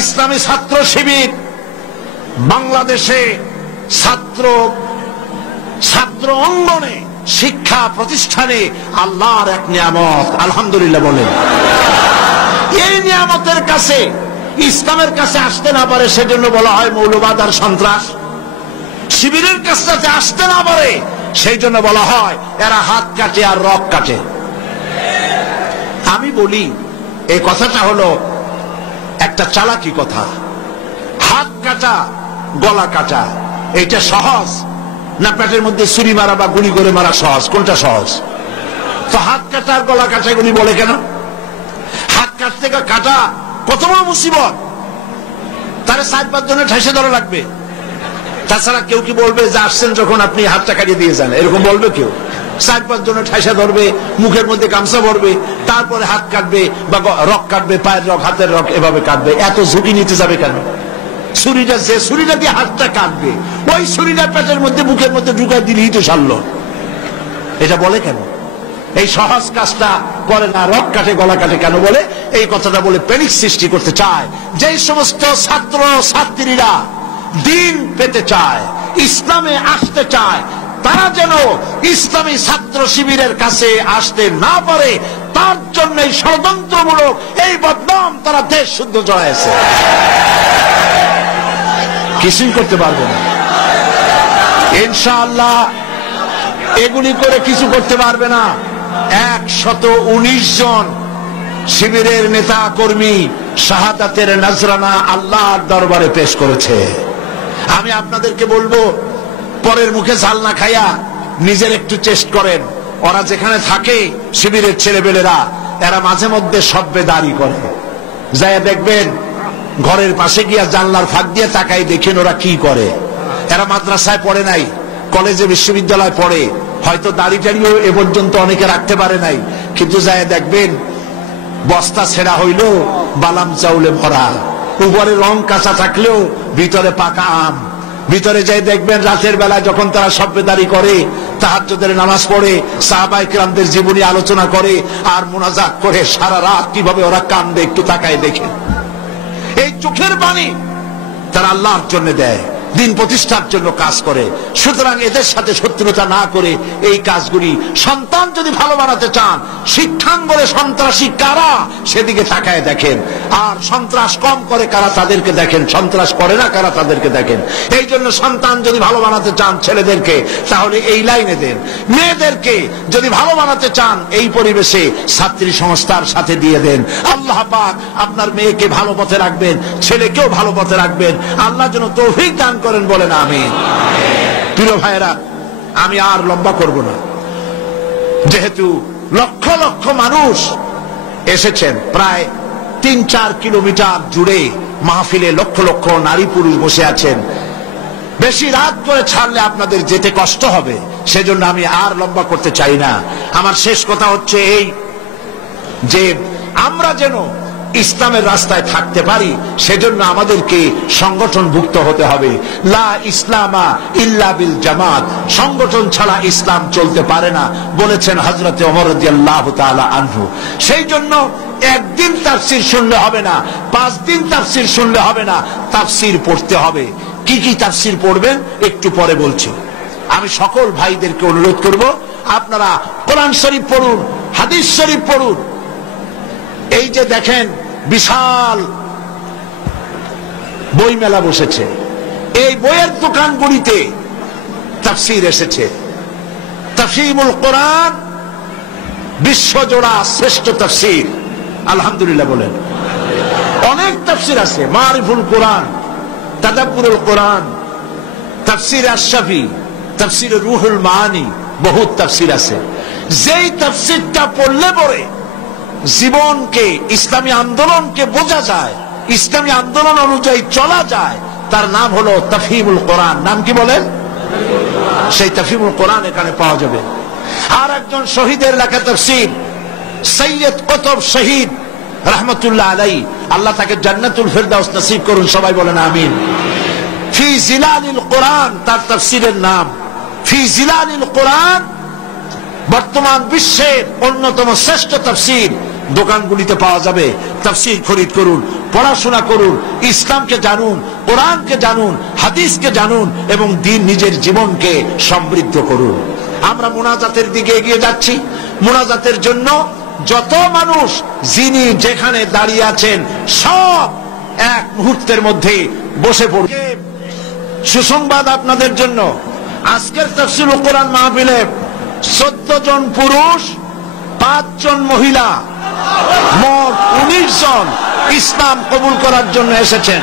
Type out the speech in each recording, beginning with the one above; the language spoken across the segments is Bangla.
ইসলামী ছাত্র শিবির বাংলাদেশে ছাত্র অঙ্গনে শিক্ষা প্রতিষ্ঠানে আল্লাহর এক নিয়ামত, আলহামদুলিল্লাহ বলেন। এই নিয়ামতের কাছে, ইসলামের কাছে আসতে না পারে সেজন্য বলা হয় মৌলবাদ আর সন্ত্রাস। শিবিরের কাছে আসতে না পারে সেই জন্য বলা হয় এরা হাত কাটে আর রক কাটে। আমি বলি এই কথাটা হলো একটা চালাকি কথা। হাত কাটা গলা কাটা এটা সহজ না পেটের মধ্যে ছুরি মারা বা গুলি করে মারা সহজ? কোনটা সহজ? তো হাত কাটা আর গলা কাটা গুলি বলে কেন? হাত কাটতে কাটা কত বড় মুসিবত, তারে 4-5 জনের ঠাইসে ধরা লাগবে। তাছাড়া কেউ কি বলবে যে আসছেন যখন আপনি হাতটা কাটিয়ে দিয়ে যান, এরকম বলবে কেউ? 4-5 জনের ঠাইসা ধরবে, মুখের মধ্যে গামছা ভরবে, তারপরে হাত কাটবে বা রক কাটবে, পায়ের রক, হাতের রক, এভাবে কাটবে। এত ঝুঁকি নিতে যাবে কেন? ছুরিটা, যে ছুরিটা দিয়ে হাতটা কাটবে ওই ছুরিটা পেটের মধ্যে মুখের মধ্যে ঢুকাই দিলেই তো সারল। এটা বলে কেন? এই সহজ কাজটা করে না, রক কাটে গলা কাটে কেন বলে? এই কথাটা বলে প্যানিক সৃষ্টি করতে চায়। যে সমস্ত ছাত্র ছাত্রীরা দিন পেতে চায়, ইসলামে আসতে চায়, তারা যেন ইসলামী ছাত্র শিবিরের কাছে আসতে না পারে তার জন্য এই ষড়যন্ত্রমূলক এই বদনাম তারা দেশ শুদ্ধ জড়াইছে। কিছুই করতে পারবে না ইনশাআল্লাহ, এগুলি করে কিছু করতে পারবে না। 119 জন শিবিরের নেতা কর্মী শাহাদাতের নজরানা আল্লাহর দরবারে পেশ করেছে। আমি আপনাদেরকে বলবো পরের মুখে ঝাল না খাইয়া নিজের একটু চেষ্টা করেন। ওরা যেখানে থাকে শিবিরের ছেলেবেলেরা, এরা মাঝে মধ্যে সব্বেদারি করে, যায় দেখবেন ঘরের পাশে গিয়া জানলার ফাঁক দিয়ে তাকাই দেখেন ওরা কি করে। এরা মাদ্রাসায় পড়ে নাই, কলেজে বিশ্ববিদ্যালয় পড়ে, হয়তো দাড়ি টাড়িও এ পর্যন্ত অনেকে রাখতে পারে নাই, কিন্তু যায় দেখবেন বস্তা ছেঁড়া হইল বালাম চাউলে ভরা, উপরে রং কাঁচা থাকলেও ভিতরে পাকা আম। ভিতরে যাই দেখবেন রাতের বেলা যখন তারা সব্বেদারি করে, তাহাজ্জুদের নামাজ পড়ে, সাহাবায়ে কেরামদের জীবনী আলোচনা করে আর মুনাজাত করে, সারা রাত কিভাবে ওরা কান্দে একটু তাকায় দেখে। এই চোখের পানি তারা আল্লাহর জন্য দেয়, দিন প্রতিষ্ঠার জন্য কাজ করে। সুতরাং এদের সাথে শত্রুতা না করে এই কাজগুলি, সন্তান যদি ভালো বানাতে চান, শিক্ষাঙ্গনে সন্ত্রাসী কারা সেদিকে তাকায় দেখেন, আর সন্ত্রাস কম করে কারা তাদেরকে দেখেন, সন্ত্রাস করে না কারা তাদেরকে দেখেন। এই জন্য সন্তান যদি ভালো বানাতে চান ছেলেদেরকে, তাহলে এই লাইনে দেন। মেয়েদেরকে যদি ভালো বানাতে চান এই পরিবেশে ছাত্রী সংস্থার সাথে দিয়ে দেন। আল্লাহ পাক আপনার মেয়েকে ভালো পথে রাখবেন, ছেলেকেও ভালো পথে রাখবেন। আল্লাহ যেন তৌফিক দান করেন, বলেন আমিন। প্রিয় ভাইয়েরা, আমি আর লম্বা করব না, যেহেতু লক্ষ লক্ষ মানুষ এসেছেন, প্রায় 3-4 কিলোমিটার জুড়ে মাহফিলে লক্ষ লক্ষ নারী পুরুষ বসে আছেন। বেশি রাত করে ছাড়লে আপনাদের যেতে কষ্ট হবে, সেজন্য আমি আর লম্বা করতে চাই না। আমার শেষ কথা হচ্ছে এই যে আমরা যেন ইসলামের রাস্তায় থাকতে পারি, সেজন্য আমাদেরকে সংগঠনভুক্ত হতে হবে। লা ইসলামা ইল্লা বিল জামাত, সংগঠন ছাড়া ইসলাম চলতে পারে না বলেছেন হযরতে ওমর রাদিয়াল্লাহু তাআলা আনহু। সেই জন্য একদিন তাফসীর শুনলে হবে না, 5 দিন তাফসীর শুনলে হবে না, তাফসীর পড়তে হবে। কি কি তাফসীর পড়বেন একটু পরে বলছি। আমি সকল ভাইদেরকে অনুরোধ করব, আপনারা কোরআন শরীফ পড়ুন, হাদিস শরীফ পড়ুন। এই যে দেখেন বিশাল বই মেলা বসেছে, এই বইয়ের দোকানগুলিতে তাফসীর এসেছে। তাফসীরুল কোরআন বিশ্বজোড়া শ্রেষ্ঠ তাফসীর, আলহামদুলিল্লাহ বলেন। অনেক তাফসীর আছে, মারিফুল কোরআন, তাদাব্বুরুল কোরআন, তাফসীর আশ-শাফি, তাফসীর রুহুল মাআনি, বহুত তাফসীর আছে। যেই তাফসীরটা পড়লে পরে জীবনকে, ইসলামী আন্দোলনকে বোঝা যায়, ইসলামী আন্দোলন অনুযায়ী চলা যায়, তার নাম হলো তাফহিমুল কোরআন। নাম কি বলেন? সেই তাফহিমুল কোরআন এখানে পাওয়া যাবে। আর একজন শহীদের লেখা তাফসীর, সৈয়দ কুতুব শহীদ রাহমাতুল্লাহ আলাইহি, আল্লাহ তাকে জান্নাতুল ফেরদাউস নসিব করুন, সবাই বলেন আমিন। ফি জিলালিল কোরআন তার তাফসীরের নাম। ফি জিলালিল কোরআন বর্তমান বিশ্বের অন্যতম শ্রেষ্ঠ তাফসীর দোকানগুলিতে পাওয়া যাবে। তাফসীর খরিদ করুন, পড়াশোনা করুন, ইসলামকে জানুন, কোরআনকে জানুন, হাদিসকে জানুন এবং দিন নিজের জীবনকে সমৃদ্ধ করুন। আমরা মুনাজাতের দিকে এগিয়ে যাচ্ছি। মুনাজাতের জন্য যত মানুষ যিনি যেখানে দাঁড়িয়ে আছেন সব এক মুহূর্তের মধ্যে বসে পড়বে। সুসংবাদ আপনাদের জন্য, আজকের তাফসীরুল কোরআন মাহফিলে 14 জন পুরুষ, 5 জন মহিলা, মোট 19 জন ইসলাম কবুল করার জন্য এসেছেন।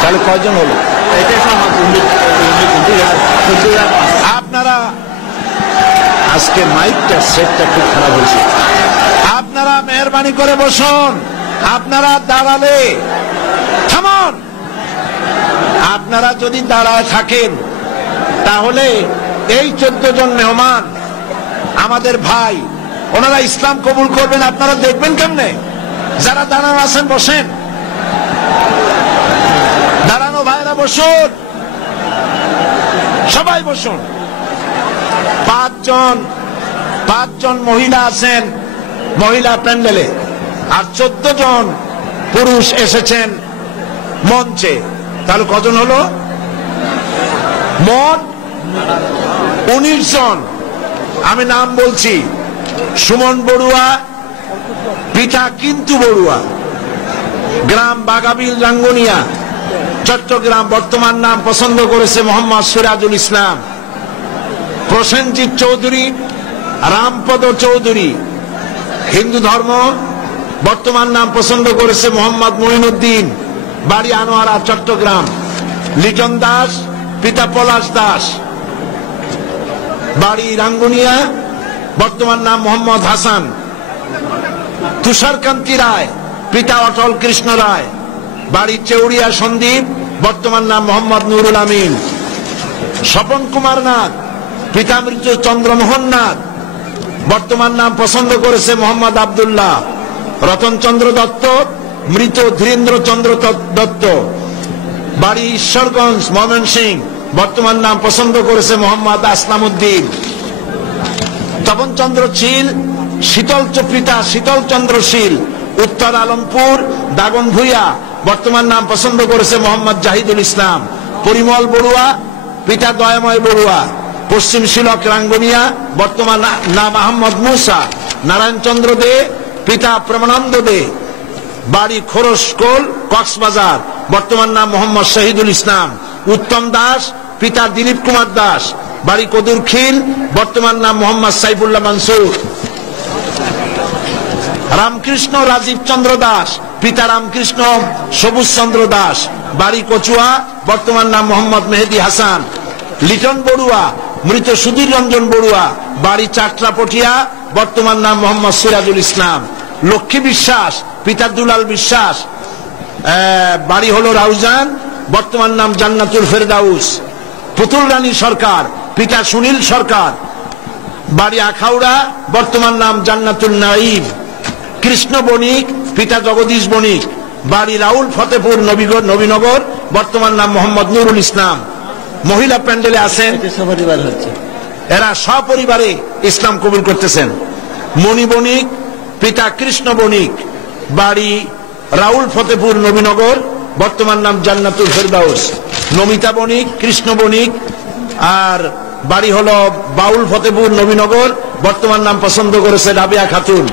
তাহলে কয়জন হলো? আপনারা আজকে মাইকটা সেটটা খুব খারাপ হয়েছে। আপনারা মেহরবানি করে বসুন। আপনারা দাঁড়ালে থামুন। আপনারা যদি দাঁড়ায় থাকেন তাহলে এই 14 জন মেহমান আমাদের ভাই, ওনারা ইসলাম কবুল করবেন। আপনারা দেখবেন কেমনে? যারা দাঁড়ানো আছেন বসেন, দাঁড়ানো ভাইরা বসুন, সবাই বসুন। 5 জন মহিলা আছেন মহিলা প্যান্ডেলে, আর 14 জন পুরুষ এসেছেন মঞ্চে। তাহলে কজন হলো? মোট 19 জন। আমি নাম বলছি: সুমন বড়ুয়া, পিতা কিন্তু বড়ুয়া, গ্রাম বাগাবিল রাঙ্গুনিয়া, চট্টগ্রাম। বর্তমান নাম পছন্দ করেছে মোহাম্মদ সিরাজুল ইসলাম। প্রসেনজিৎ চৌধুরী, রামপদ চৌধুরী, হিন্দু ধর্ম। বর্তমান নাম পছন্দ করেছে মোহাম্মদ মঈনুদ্দিন, বাড়ি আনোয়ারা, চট্টগ্রাম। লিটন দাস, পিতা পলাশ দাস, বাড়ি রাঙ্গুনিয়া, বর্তমান নাম মোহাম্মদ হাসান। তুষারকান্তি রায়, পিতা অটল কৃষ্ণ রায়, বাড়ি চেউড়িয়া সন্দ্বীপ, বর্তমান নাম মোহাম্মদ নুরুল আমিন। স্বপন কুমার নাথ, পিতা মৃত চন্দ্রমোহন নাথ, বর্তমান নাম পছন্দ করেছে মোহাম্মদ আব্দুল্লাহ। রতন চন্দ্র দত্ত, মৃত ধীরেন্দ্র চন্দ্র দত্ত, বাড়ি ঈশ্বরগঞ্জ, ময়মনসিংহ, বর্তমান নাম পছন্দ করেছে মোহাম্মদ আসলাম উদ্দিন। তপন চন্দ্র শীল, পিতা শীতল চন্দ্র শীল, উত্তর আলমপুর, দাগন ভুইয়া, বর্তমান নাম পছন্দ করেছে মোহাম্মদ জাহিদুল ইসলাম। পরিমল বড়ুয়া, পিতা দয়াময় বড়ুয়া, পশ্চিম শিলক রাঙ্গুনিয়া, বর্তমান নাম আহমদ মুসা। নারায়ণ চন্দ্র দে, পিতা প্রেমানন্দ দে, বাড়ি খোরশকোল, কক্সবাজার, বর্তমান নাম মোহাম্মদ শহীদুল ইসলাম। উত্তম দাস, পিতা দিলীপ কুমার দাস, বাড়ি কদুরখিল, বর্তমান নাম মোহাম্মদ সাইফুল্লাহ মানসুর। রামকৃষ্ণ রাজীব চন্দ্র দাস, পিতা রামকৃষ্ণ সবুজ চন্দ্র দাস, বাড়ি কচুয়া, বর্তমান নাম মোহাম্মদ মেহেদি হাসান। লিটন বড়ুয়া, মৃত সুধীর রঞ্জন বড়ুয়া, বাড়ি চাটরাপটিয়া, বর্তমান নাম মোহাম্মদ সিরাজুল ইসলাম। লক্ষ্মী বিশ্বাস, পিতা দুলাল বিশ্বাস, বাড়ি হলো রাউজান, বর্তমান নাম জান্নাতুল ফেরদাউস। পুতুল রানী সরকার, পিতা সুনীল সরকার, বাড়ি আখাউড়া, বর্তমান নাম জান্নাতুল নাঈম। কৃষ্ণ বণিক, পিতা জগদীশ বণিক, বাড়ি রাউল ফতেপুর নবীনগর, বর্তমান নাম মোহাম্মদ নুরুল ইসলাম। মহিলা প্যান্ডেলে আছেন, এরা সপরিবারে ইসলাম কবুল করতেছেন। মণি বণিক, পিতা কৃষ্ণ বণিক, বাড়ি রাউল ফতেপুর নবীনগর, বর্তমান নাম জান্নাতুল ফেরদাউস। নমিতা বণিক, কৃষ্ণ বণিক, আর বাড়ি হলো বাউল ফতেপুর নবীনগর, বর্তমান নাম পছন্দ করেছে রাবিয়া খাতুন।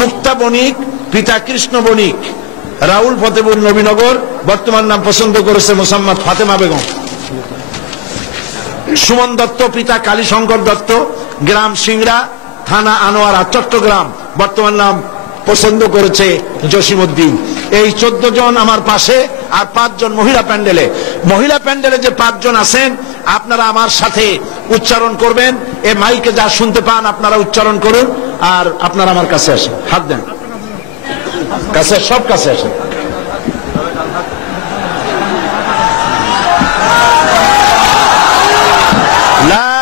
মুক্তা বণিক, পিতা কৃষ্ণ বণিক, রাউল ফতেপুর নবীনগর, বর্তমান নাম পছন্দ করেছে মোসাম্মদ ফাতেমা বেগম। সুমন দত্ত, পিতা কালীশঙ্কর দত্ত, গ্রাম সিংড়া, থানা আনোয়ারা, চট্টগ্রাম, বর্তমান নাম পছন্দ করেছে জসিমউদ্দিন। এই 14 জন আমার পাশে, আর 5 জন মহিলা প্যান্ডেলে। মহিলা প্যান্ডেলে যে 5 জন আছেন আপনারা আমার সাথে উচ্চারণ করবেন। এ মাইকে যা শুনতে পান আপনারা উচ্চারণ করুন, আর আপনারা আমার কাছে আসেন, হাত দেন, কাছে, সব কাছে আসেন। লা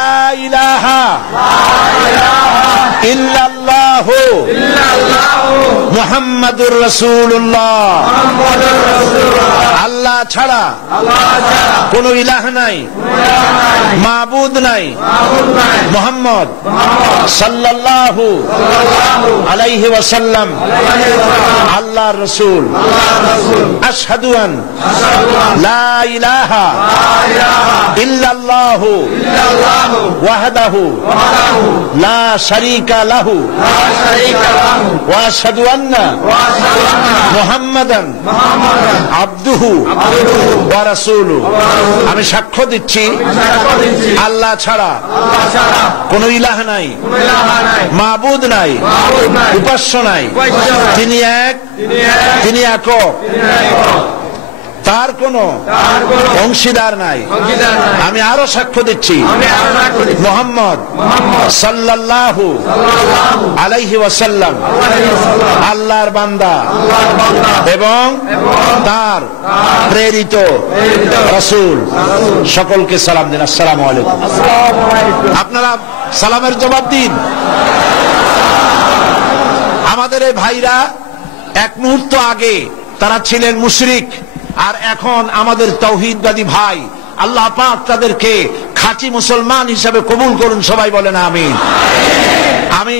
ইলাহা ইল্লাল্লাহ ইল্লাল্লাহু মুহাম্মাদুর রাসূলুল্লাহ। আল্লাহ ছাড়া কোন ইলাহ নাই, মাবুদ নাই, মুহাম্মদ সাল্লাল্লাহু আলাইহি ওয়াসাল্লাম আল্লাহর রাসূল। আশহাদু আন লা ইলাহা ইল্লাল্লাহু ওয়াহদাহু লা শারীকা লাহু ওয়া আশহাদু আন্না মুহাম্মাদান আবদুহু ওয়া রাসূলুহু। আমি সাক্ষ্য দিচ্ছি আল্লাহ ছাড়া কোন ইলাহ নাই, মাবুদ নাই, উপাস্য নাই, তিনি এক, তিনি একক, তার কোন অংশীদার নাই। আমি আরো সাক্ষ্য দিচ্ছি মুহাম্মদ সাল্লাল্লাহু আলাইহি ওয়াসাল্লাম আল্লাহর বান্দা এবং তার প্রেরিত রাসূল। সকলকে সালাম দিন, আসসালামু আলাইকুম। আপনারা সালামের জবাব দিন। আমাদের এই ভাইরা এক মুহূর্ত আগে তারা ছিলেন মুশরিক, আর এখন আমাদের তাওহীদবাদী ভাই। আল্লাহ পাক তাদেরকে খাঁটি মুসলমান হিসেবে কবুল করুন, সবাই বলেন আমিন। আমি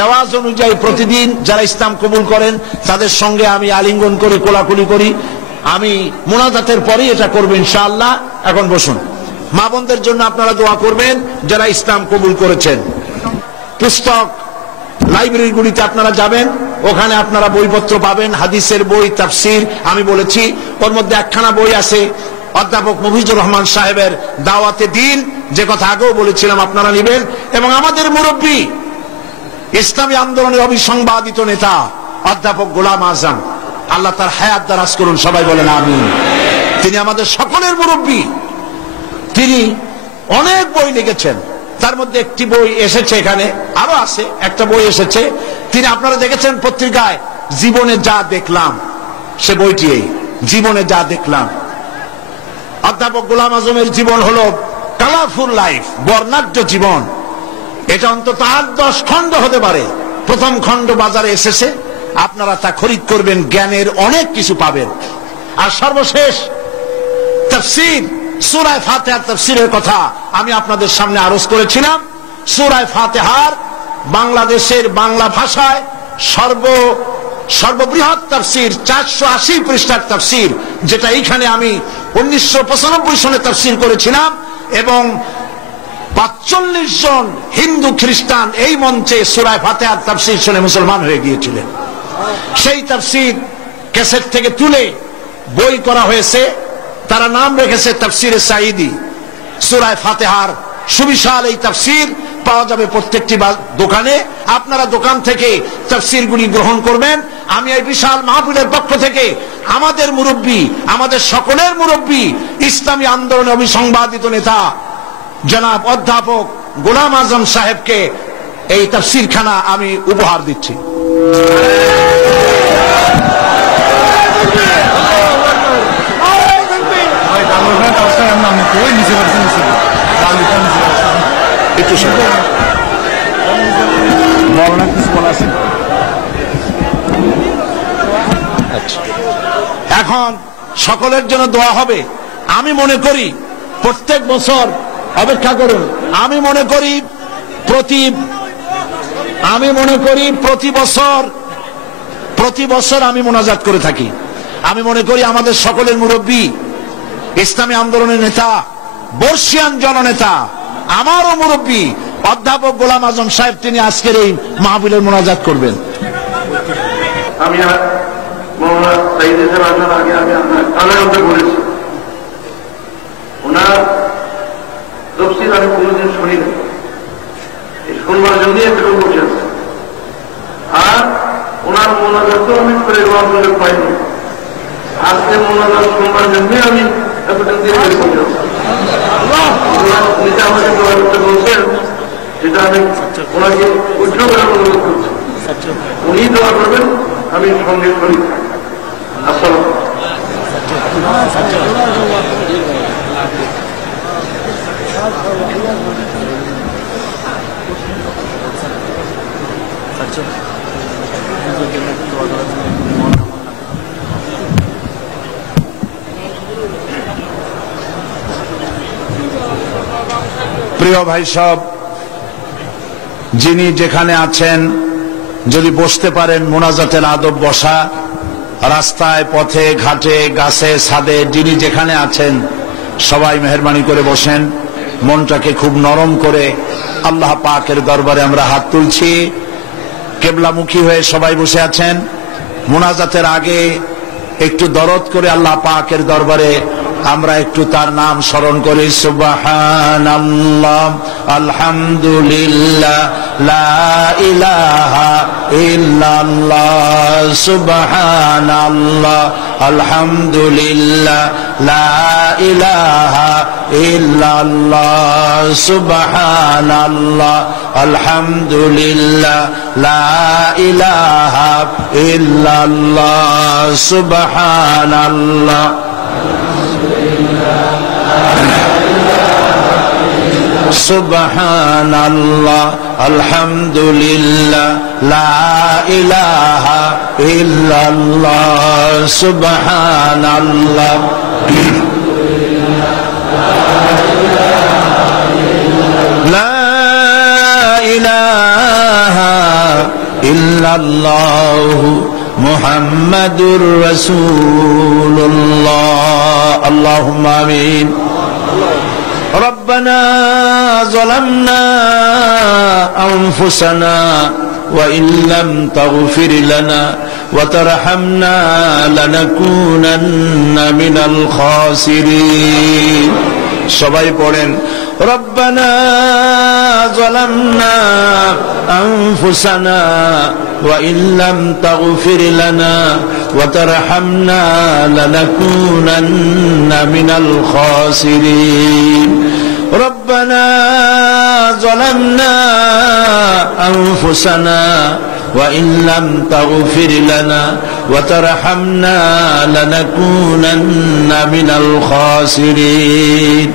রেওয়াজ অনুযায়ী প্রতিদিন যারা ইসলাম কবুল করেন তাদের সঙ্গে আমি আলিঙ্গন করি, কোলাকুলি করি। আমি মুনাজাতের পরেই এটা করবো ইনশাআল্লাহ। এখন বসুন। মা বোনদের জন্য আপনারা দোয়া করবেন যারা ইসলাম কবুল করেছেন। পুস্তক লাইব্রেরিগুলিতে আপনারা যাবেন, ওখানে আপনারা বইপত্র পাবেন, হাদিসের বই, তাফসীর। আমি বলেছি ওর মধ্যে একখানা বই আছে অধ্যাপক মফিজুর রহমান সাহেবের দাওয়াতে দ্বীন, যে কথা আগেও বলেছিলাম আপনারা নেবেন। এবং আমাদের মুরব্বী, ইসলামী আন্দোলনের অবিসংবাদিত নেতা অধ্যাপক গোলাম আজম, আল্লাহ তার হায়াত দারাজ করুন, সবাই বলেন আমিন। তিনি আমাদের সকলের মুরব্বী। তিনি অনেক বই লিখেছেন, তার মধ্যে একটি বই এসেছে, এখানে আরো আছে, একটা বই এসেছে। তিনি আপনারা দেখেছেন পত্রিকায়, জীবনে যা দেখলাম, সে বইটি এই জীবনে যা দেখলাম। অধ্যাপক গোলাম আজমের জীবন হলো কালারফুল লাইফ, বর্ণাঢ্য জীবন। এটা অন্তত 8-10 খণ্ড হতে পারে। প্রথম খণ্ড বাজারে এসেছে, আপনারা তা খরিদ করবেন, জ্ঞানের অনেক কিছু পাবেন। আর সর্বশেষ তাফসীর সূরা ফাতিহার তাফসীরের কথা আমি আপনাদের সামনে আরজ করেছিলাম। সূরা ফাতিহার বাংলাদেশের বাংলা ভাষায় সর্ববৃহৎ তাফসীর, 480 পৃষ্ঠার তাফসীর, যেটা এইখানে আমি 1995 সনে তাফসীর করেছিলাম। এবং 45 জন হিন্দু খ্রিস্টান এই মঞ্চে সূরা ফাতিহার তাফসীর শুনে মুসলমান হয়ে গিয়েছিলেন। সেই তাফসীর ক্যাসেট থেকে তুলে বই করা হয়েছে, তারা নাম রেখেছে তাফসীরে সাঈদী। সূরা ফাতিহার সুবিশাল এই তাফসীর পাওয়া যাবে প্রত্যেকটি দোকানে। আপনারা দোকান থেকে তাফসীরগুলি গ্রহণ করবেন। আমি এই বিশাল মাহফিলের পক্ষ থেকে আমাদের মুরব্বী, আমাদের সকলের মুরব্বী, ইসলামী আন্দোলনের অবিসংবাদিত নেতা জনাব অধ্যাপক গোলাম আজম সাহেবকে এই তাফসীরখানা আমি উপহার দিচ্ছি। এখন সকলের জন্য দোয়া হবে। আমি মনে করি প্রত্যেক বছর, অপেক্ষা করুন, আমি মনে করি প্রতি বছর আমি মোনাজাত করে থাকি। আমি মনে করি আমাদের সকলের মুরব্বী, ইসলামী আন্দোলনের নেতা, বর্ষিয়ান জননেতা, আমারও মুরব্বী অধ্যাপক গোলাম আজম সাহেব, তিনি আজকের এই মাহফিলের মোনাজাত করবেন। আমি ওনার তফসিল আমি কোনোদিন শুনি না, শুনবার জন্য এতটুকু বসে আছে। আর ওনার মোনাজাত আমি করে দেওয়ার সুযোগ পাইনি। আজকে মোনাজাত শুনবার জন্য আমি এতদিন দিয়ে বসে আছি। নিজে আমাকে দোয়া করতে বলছেন, যেটা আমি ওনাকে উচ্চ করে অনুরোধ করছি। উনি দোয়া করবেন, আমি সঙ্গে শরীর থাকি। আসসালাম। প্রিয় ভাই সব, যিনি যেখানে আছেন যদি বসতে পারেন, মোনাজাতের আদব বসা, রাস্তায় পথে ঘাটে গাছে ছাদে যিনি যেখানে আছেন সবাই মেহেরবানি করে বসেন। মনটাকে খুব নরম করে আল্লাহ পাকের দরবারে আমরা হাত তুলছি। কেবলামুখী হয়ে সবাই বসে আছেন। মোনাজাতের আগে একটু দরদ করে আল্লাহ পাকের দরবারে আমরা একটু তার নাম স্মরণ করি। সুবহানাল্লাহ, আলহামদুলিল্লাহ, লা ইলাহা ইল্লাল্লাহ, সুবহানাল্লাহ, আলহামদুলিল্লাহ, লা ইলাহা ইল্লাল্লাহ, সুবহানাল্লাহ, আলহামদুলিল্লাহ, লা ইলাহা ইল্লাল্লাহ, সুবহানাল্লাহ। সুবহানাল্লাহ, আলহামদুলিল্লাহ, লা ইলাহা ইল্লাল্লাহ, সুবহানাল্লাহ। লা ইলাহা ইল্লাল্লাহ মুহাম্মাদুর রাসূলুল্লাহ। আল্লাহুম্মা আমিন। ربنا ظلمنا أنفسنا وإن لم تغفر لنا وترحمنا لنكونن من الخاسرين। সবাই পড়েন ربنا ظلمنا أنفسنا وإن لم تغفر لنا وترحمنا لنكونن من الخاسرين। ربنا ظلمنا أنفسنا وإن لم تغفر لنا وترحمنا لنكونن من الخاسرين।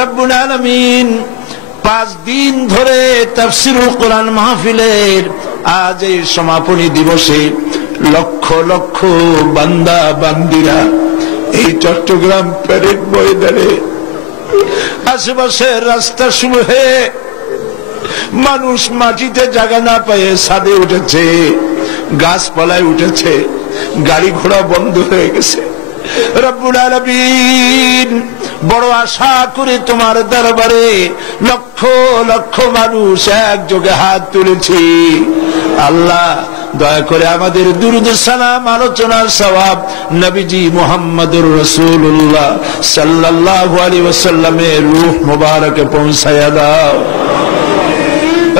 রব্বুল আলামিন 5 দিন ধরে তাফসীরুল কোরআন মাহফিলের আজ এই সমাপনী দিবসে লক্ষ লক্ষ বান্দা বান্দিরা এই চট্টগ্রাম প্যারেড ময়দানে আশেপাশের রাস্তা সমূহে মানুষ মাটিতে জায়গা না পেয়ে ছাদে উঠেছে, গাছপালায় উঠেছে, গাড়ি ঘোড়া বন্ধ হয়ে গেছে। রব্বুল আলামিন বড় আশা করে তোমার দরবারে লক্ষ লক্ষ মানুষ একযোগে হাত তুলেছি। আল্লাহ দয়া করে আমাদের দুরূদ সালাম আলোচনার সওয়াব নবীজি মুহাম্মদুর রাসূলুল্লাহ সাল্লাল্লাহু আলাইহি ওয়াসাল্লামের রূহ মুবারকে পৌঁছায়া দাও।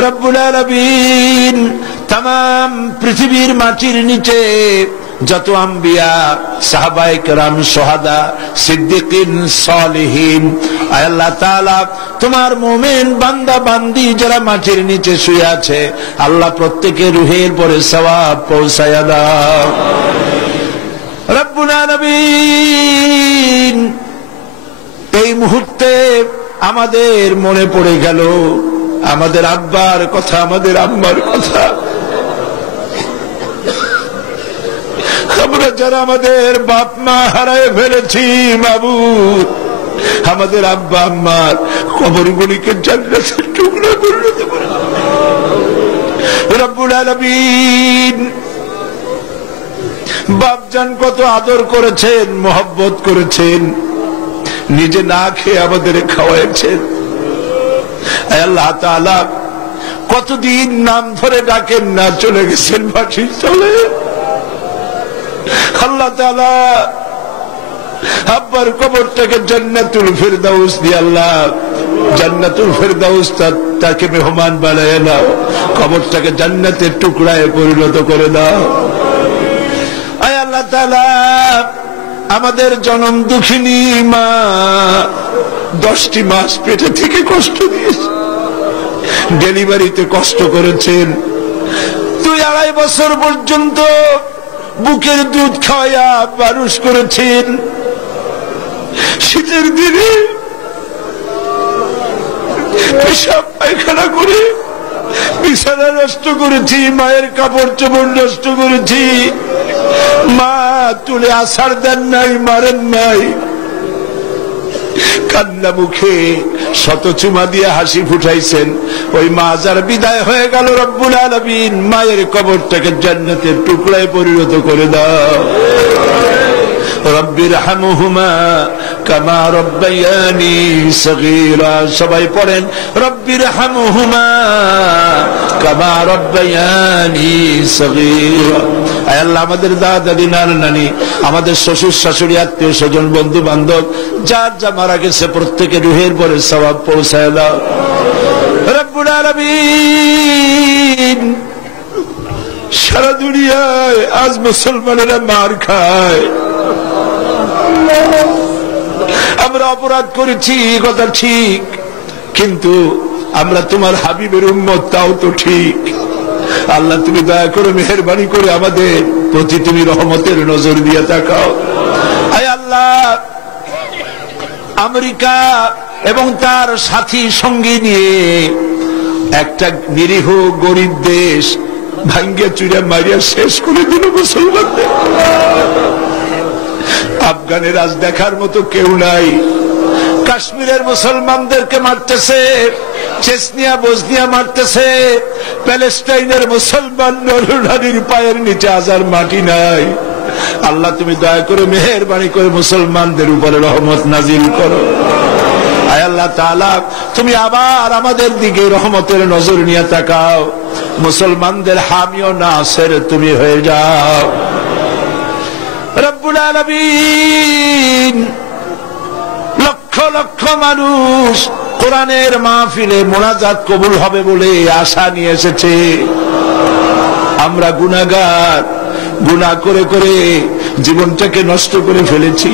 রব্বুল আলামিন तमाम পৃথিবীর মাটির নিচে যত আম্বিয়া, সাহাবায়ে কেরাম, শুহাদা, সিদ্দিকিন, সালেহিন, আল্লাহ তাআলা তোমার মুমিন বান্দা বান্দি যারা মাটির নিচে শুয়ে আছে, আল্লাহ প্রত্যেকের রূহের পরে সওয়াব পৌঁছায়া দাও। রব্বুল আলামিন এই মুহূর্তে আমাদের মনে পড়ে গেল আমাদের আব্বার কথা, আমাদের আম্মার কথা। আমরা যারা আমাদের বাপ মা হারায় ফেলেছি, মাবুদ আমাদের আব্বা আম্মার কবরগুলিকে জান্নাতের টুকরা পরিণত করে দাও। রব্বুল আলামিন বাপজান কত আদর করেছেন, মহব্বত করেছেন, নিজে না খেয়ে আমাদের খাওয়াইছেন। আল্লাহ তাআলা কতদিন নাম ধরে ডাকেন না, চলে গেছেন মাটি চলে। আল্লাহ তাআলা আব্বার কবরটাকে জান্নাতুল ফিরদাউস দিয়ে, আল্লাহ জান্নাতুল ফিরদাউস তাকে মেহমান বানায় নাও, কবরটাকে জান্নাতের টুকরায় পরিণত করে দাও। আয় আল্লাহ তাআলা আমাদের জনম দুঃখিনী মা 10টি মাস পেটে থেকে কষ্ট দিয়েছে, ডেলিভারিতে কষ্ট করেছেন, 2-2.5 বছর পর্যন্ত বুকের দুধ খাওয়া মানুষ করেছেন। শীতের দিনে পেশাব পায়খানা করে বিছানা নষ্ট করেছি, মায়ের কাপড় চোপড় নষ্ট করেছি, মা তুলে আছাড় দেন নাই, মারেন নাই। কান্না মুখে শত চুমা দিয়ে হাসি ফুটাইছেন। ওই মা যার বিদায় হয়ে গেল, রব্বুল আলামিন মায়ের কবরটাকে জান্নাতের টুকরায় পরিণত করে দাও। রব্বির হামহুমা কামা রব্বায়ানি সগীরা। সবাই পড়েন রব্বির হামহুমা কামা রব্বায়ানি সগীরা। আয় আল্লাহ, আমাদের দাদা দাদি, নানা নানি, আমাদের শ্বশুর শাশুড়ি, আত্মীয় স্বজন, বন্ধু বান্ধব যার যা মারা গেছে প্রত্যেকের রুহের পরে সওয়াব পৌঁছায় দাও রব্বুল আলামিন। সারা দুনিয়ায় আজ মুসলমানেরা মার খায়। আমরা অপরাধ করেছি, কথা ঠিক, কিন্তু আমরা তোমার হাবিবের উম্মত, তাও তো ঠিক। আল্লাহ, তুমি দয়া করে মেহেরবানি করে আমাদের প্রতি তুমি রহমতের নজর দিয়ে তাকাও। আয় আল্লাহ, আমেরিকা এবং তার সাথী সঙ্গী নিয়ে একটা নিরীহ গরিব দেশ ভাঙ্গিয়া চুরিয়া মারিয়া শেষ করে দিল মুসলমানদের। আফগানের আজ দেখার মতো কেউ নাই। কাশ্মীরের মুসলমানদেরকে মারতেছে, চেচনিয়া বসনিয়া মারতেছে, প্যালেস্টাইনের মুসলমান নরনারীর পায়ের নিচে আজার মাটি নাই। আল্লাহ, তুমি দয়া করে মেহেরবানি করে মুসলমানদের উপরে রহমত নাজিল করো। আয় আল্লাহ তাআলা, তুমি আবার আমাদের দিকে রহমতের নজর নিয়ে তাকাও। মুসলমানদের হামি ও নাসির তুমি হয়ে যাও রব্বুল আলামিন। লক্ষ লক্ষ মানুষ কোরআনের মাহফিলে মোনাজাত কবুল হবে বলে আশা নিয়ে এসেছে। আমরা গুনাহগার, গুনাহ করে করে জীবনটাকে নষ্ট করে ফেলেছি।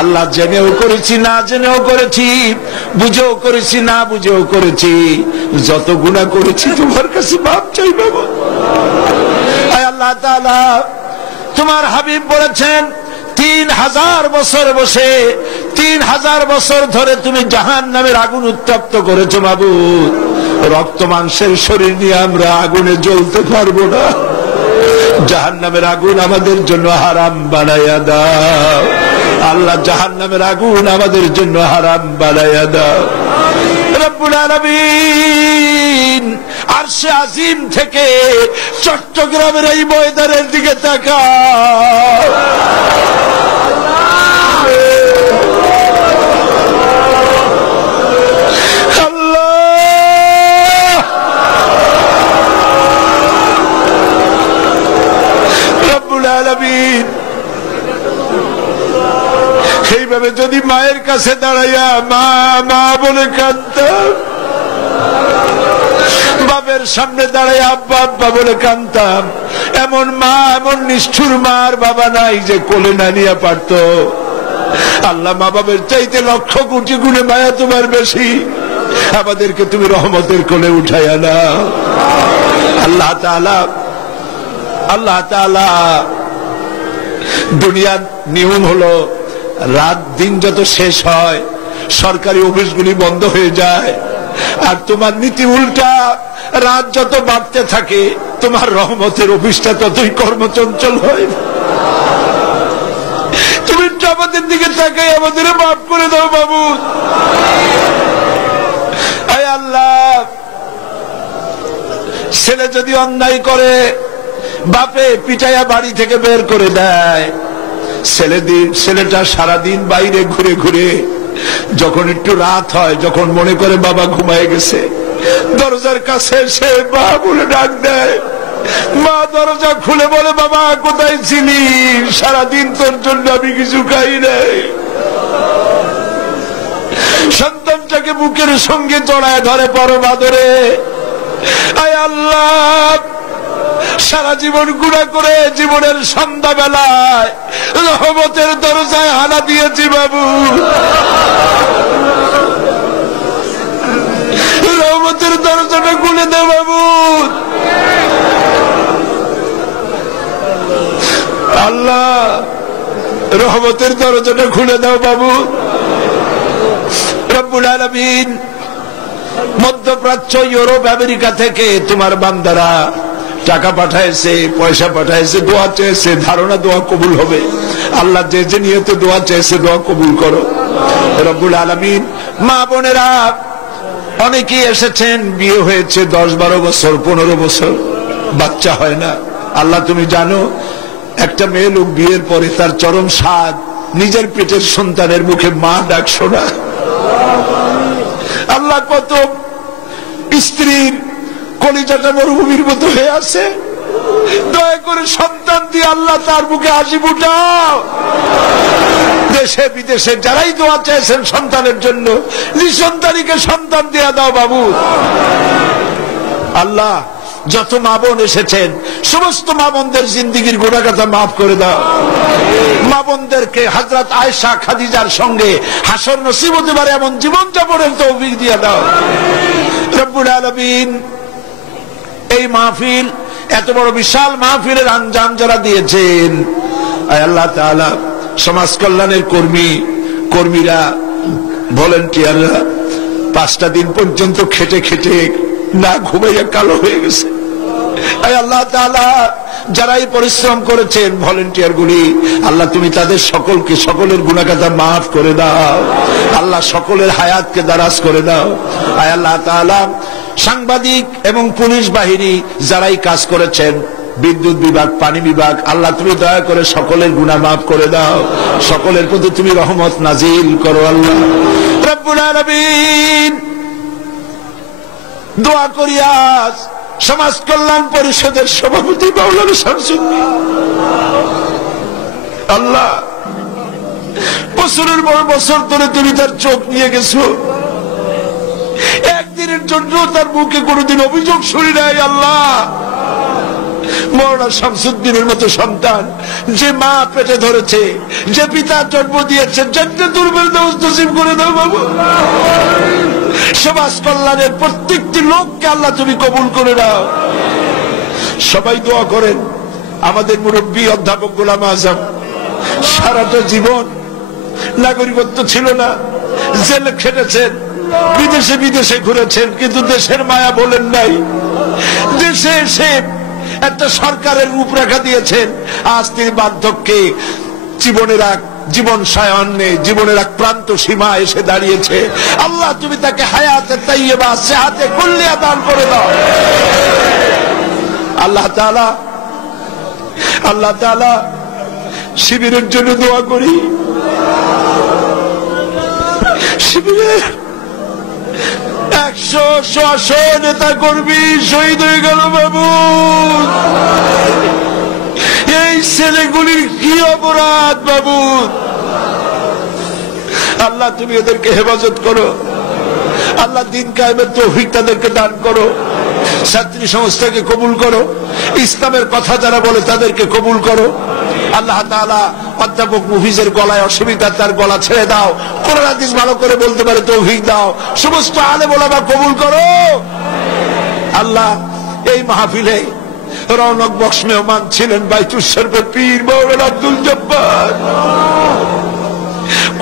আল্লাহ, জেনেও করেছি, না জেনেও করেছি, বুঝেও করেছি, না বুঝেও করেছি। যত গুনাহ করেছি তোমার কাছে মাপ চাই বাবা। আয় আল্লাহ তাআলা, তোমার হাবিব বলেছেন 3000 বছর বসে 3000 বছর ধরে তুমি জাহান্নামের আগুন উত্তপ্ত করেছো মাবুদ। রক্ত মাংসের শরীর নিয়ে আমরা আগুনে জ্বলতে পারবো না। জাহান্নামের আগুন আমাদের জন্য হারাম বানাইয়া দাও আল্লাহ, জাহান্নামের আগুন আমাদের জন্য হারাম বানাইয়া দাও রব্বুল আলামিন। আরশে আজিম থেকে চট্টগ্রামের এই ময়দানের দিকে তাকাও। সেইভাবে যদি মায়ের কাছে দাঁড়াইয়া মা মা বলে কাঁদতাম, বাপের সামনে দাঁড়াইয়া আব্বা আব্বা বলে কাঁদতাম, এমন মা, এমন নিষ্ঠুর মার বাবা নাই যে কোলে না নিয়ে পারত। আল্লাহ, মা বাবার চাইতে লক্ষ কোটি গুণে মায়া তোমার বেশি। আমাদেরকে তুমি রহমতের কোলে উঠাইয়া নাও আল্লাহ তাআলা। আল্লাহ তাআলা, দুনিয়ার নিয়ম হলো রাত দিন যত শেষ হয় সরকারি অফিসগুলি বন্ধ হয়ে যায়, আর তোমার নীতি উল্টা। রাত যত বাড়তে থাকে তোমার রহমতের অফিসটা ততই কর্মচঞ্চল হয়। তুমি আমাদের দিকে তাকাই আমাদের মাফ করে দাও বাবু। আয় আল্লাহ, ছেলে যদি অন্যায় করে বাপে পিটাইয়া বাড়ি থেকে বের করে দেয়, ছেলেটা সারাদিন বাইরে ঘুরে ঘুরে যখন একটু রাত হয়, যখন মনে করে বাবা ঘুমায় গেছে, দরজার কাছে এসে মা বলে ডাক দেয়। মা দরজা খুলে বলে, বাবা কোথায় ছিলি? সারাদিন তোর জন্য আমি কিছু খাই নাই। সন্তানটাকে বুকের সঙ্গে জড়ায় ধরে পরম আদরে। আয় আল্লাহ, সারা জীবন গুনাহ করে জীবনের সন্ধ্যা বেলায় রহমতের দরজায় হানা দিয়েছি বাবু। রহমতের দরজাটা খুলে দে বাবু। আল্লাহ, রহমতের দরজাটা খুলে দাও বাবু। রব্বুল আলামিন, মধ্যপ্রাচ্য, ইউরোপ, আমেরিকা থেকে তোমার বান্দারা টাকা পাঠাইছে, পয়সা পাঠাইছে, দোয়া চেয়েছে, ধারণা দোয়া কবুল হবে। আল্লাহ যে যে নিয়তে দোয়া চেয়েছে দোয়া কবুল করো রব্বুল আলামিন। মা বোনেরা অনেকেই এসেছেন, বিয়ে হয়েছে 10-12 বছর, 15 বছর, বাচ্চা হয় না। আল্লাহ তুমি জানো, একটা মেয়ে লোক বিয়ের পরে তার চরম স্বাদ নিজের পেটের সন্তানের মুখে মা ডাক শোনা। আল্লাহ কত স্ত্রীর কলিজাটা মরুভূমির মতো হয়ে আছে, দয়া করে সন্তান দিয়ে আল্লাহ তার মুখে হাসি ফুটাও। দেশে বিদেশে যারাই দোয়া চাইছেন সন্তানের জন্য, নিঃসন্তানীকে সন্তান দিয়ে দাও বাবু। আল্লাহ যত মা বোন এসেছেন সমস্ত মা বোনদের জিন্দিগির গুনাহগাতা মাফ করে দাও। মা বোনদেরকে হযরত আয়েশা খাদিজার সঙ্গে হাসর নসিব হতে পারে এমন জীবন যাপনের তৌফিক দিয়ে দাও রব্বুল আলামিন। এই মাহফিল, এত বড় বিশাল মাহফিলের আঞ্জাম যারা দিয়েছেন, আয় আল্লাহ তাআলা সমাজ কল্যাণের কর্মীরা, ভলেন্টিয়াররা 5টা দিন পর্যন্ত খেটে খেটে না ঘুমাইয়া কালো হয়ে গেছে। আয় আল্লাহ তাআলা যারা এই পরিশ্রম করেছেন ভলেন্টিয়ার গুলি, আল্লাহ তুমি তাদের সকলের গুনাহগাতা মাফ করে দাও। আল্লাহ সকলের হায়াতকে দারাজ করে দাও। আয় আল্লাহ তাআলা সাংবাদিক এবং পুলিশ বাহিনী যারাই কাজ করেছেন, বিদ্যুৎ বিভাগ, পানি বিভাগ, আল্লাহ তুমি দয়া করে সকলের গুনাহ মাফ করে দাও। সকলের প্রতি তুমি রহমত নাজিল করো আল্লাহ রব্বুল আলামিন। দোয়া করি আজ সমাজ কল্যাণ পরিষদের সভাপতি মাওলানা শামসুদ্দিন, আল্লাহ বছরের পর বছর ধরে তুমি তার চোখ নিয়ে গেছো, একদিনের জন্য তার মুখে কোনোদিন অভিযোগ শুনি নাই। আল্লাহ মাওলানা শামসুদ্দিনের মতো সন্তান যে মা পেটে ধরেছে, যে পিতা জন্ম দিয়েছে, জান্নাতুল ফেরদাউস নসিব করে দাও বাবু। সমাজ কল্যাণের প্রত্যেকটি লোককে আল্লাহ তুমি কবুল করে নাও। সবাই দোয়া করেন। আমাদের মুরব্বী অধ্যাপক গোলাম আজম সারাটা জীবন নাগরিকত্ব ছিল না, জেলে খেটেছেন, বিদেশে ঘুরেছেন, কিন্তু দেশের মায়া বলেন নাই। দেশে এসে একটা সরকারের রূপরেখা দিয়েছেন। আজ তিনি বার্ধক্যে জীবন সায়ান্নে জীবনের এক প্রান্ত সীমা এসে দাঁড়িয়েছে। আল্লাহ তুমি তাকে হায়াতে তাইয়্যিবা, সেহাতে কুল্লিয়া দান করে দাও। আল্লাহ তাআলা শিবিরের জন্য দোয়া করি। শিবিরে 100 নেতা কর্মী শহীদ হয়ে গেল বাবু। এই ছেলেগুলির কি অপরাধ বাবু? আল্লাহ তুমি এদেরকে হেফাজত করো। আল্লাহ দিন কায়েমের তৌফিক তাদেরকে দান করো। ছাত্রী সংস্থাকে কবুল করো। ইসলামের কথা যারা বলে তাদেরকে কবুল করো। আল্লাহ তাআলা অধ্যাপক মুফিজের গলায় অসুবিধা, তার গলা ছেড়ে দাও। কোরআন হাদিস ভালো করে বলতে পারে তৌফিক দাও। সমস্ত আলেম ওলামা কবুল করো। আল্লাহ এই মাহফিলে রৌনক বক্স মেহমান ছিলেন বাইতুল শরফের পীর মাওলানা আব্দুল জব্বার।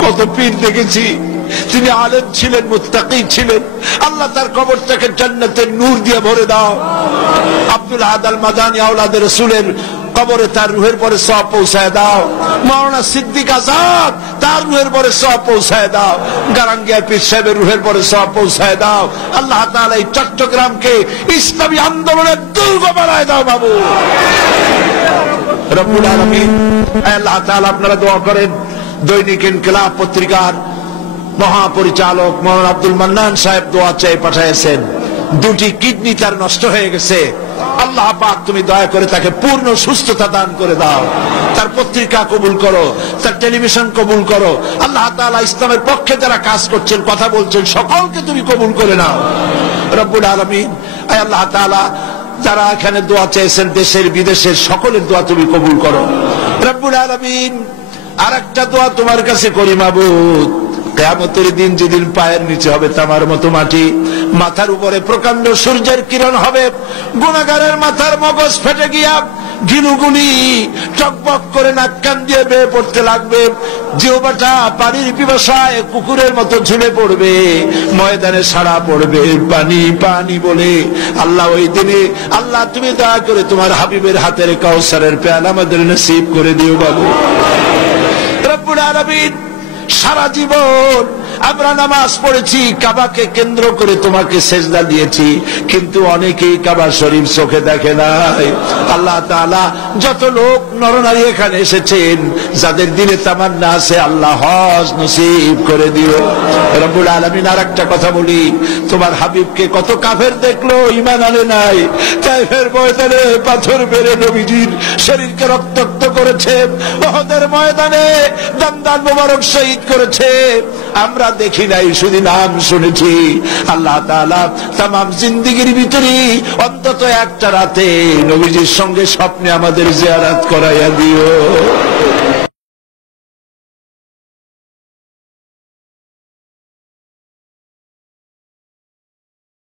কত পীর দেখেছি, তিনি আলেম ছিলেন, মুত্তাকি ছিলেন। আল্লাহ তার কবরটাকে জান্নাতের নূর দিয়ে ভরে দাও। আব্দুল আহাদ আল মাদানী আওলাদে রাসূলের কবরে তার রূহের পরে সওয়াব পৌঁছায় দাও। মাওলানা সিদ্দিক আজাদ তার রূহের পরে সওয়াব পৌঁছায় দাও। গারাঙ্গিয়া পীর সাহেবের রূহের পরে সওয়াব পৌঁছায় দাও। আল্লাহ তাআলা এই চট্টগ্রামকে ইসলামী আন্দোলনের দুর্গ বানায় দাও বাবু রব্বুল আলামিন। আল্লাহ তাআলা আপনারা দোয়া করেন। দৈনিক ইনকিলাব পত্রিকার মহাপরিচালক মাওলানা আব্দুল মান্নান সাহেব দোয়া চেয়ে পাঠিয়েছেন। 2টি কিডনি তার নষ্ট হয়ে গেছে। আল্লাহ পাক তুমি দয়া করে তাকে পূর্ণ সুস্থতা দান করে দাও। তার পত্রিকা কবুল করো, তার টেলিভিশন কবুল করো। আল্লাহ তাআলা ইসলামের পক্ষে যারা কাজ করছেন, কথা বলছেন, সকলকে তুমি কবুল করে নাও রব্বুল আলামিন। আয় আল্লাহ তাআলা যারা এখানে দোয়া চেয়েছেন, দেশের বিদেশের সকলের দোয়া তুমি কবুল করো রব্বুল আলামিন। আরেকটা দোয়া তোমার কাছে করি মাবুদ, কিয়ামতের দিন যেদিন পায়ের নিচে হবে তামার মতো মাটি, মাথার উপরে প্রকাণ্ড সূর্যের কিরণ হবে, গুনাহগারের মাথার মগজ ফেটে গিয়া গিলুগুলি টকবক করে নাক কান দিয়ে বেয়ে পড়তে লাগবে, জিহ্বাটা পানির পিপাসায় কুকুরের মতো ঝুলে পড়বে, ময়দানে সাড়া পড়বে পানি পানি বলে। আল্লাহ ওই দিনে, আল্লাহ তুমি দয়া করে তোমার হাবিবের হাতের কাউসারের পেয়ালা আমাদের নসিব করে দিও বাবু। রব্বুল আলামিন, সারা জীবন আমরা নামাজ পড়েছি, কাবাকে কেন্দ্র করে তোমাকে সেজদা দিয়েছি, কিন্তু অনেকেই কাবা শরীফ চোখে দেখে নাই। আল্লাহ তাআলা যত লোক নরনারী এখানে এসেছেন, যাদের দিলে তামান্না আছে, আল্লাহ হজ নসিব করে দিও রব্বুল আলামিন। আর একটা কথা বলি, তোমার হাবিবকে কত কাফের দেখলো, ঈমান আনে নাই। তাইফের ময়দানে পাথর মেরে নবীজির শরীরকে রক্তাক্ত করেছে, উহুদের ময়দানে দমদান মোবারক শহীদ করেছে। আমরা দেখি নাই, শুধু নাম শুনেছি। আল্লাহ তাআলা তামাম জিন্দেগির ভিতরে অন্তত একটা রাতে নবীজির সঙ্গে স্বপ্নে আমাদের জিয়ারত করাইয়া দিও।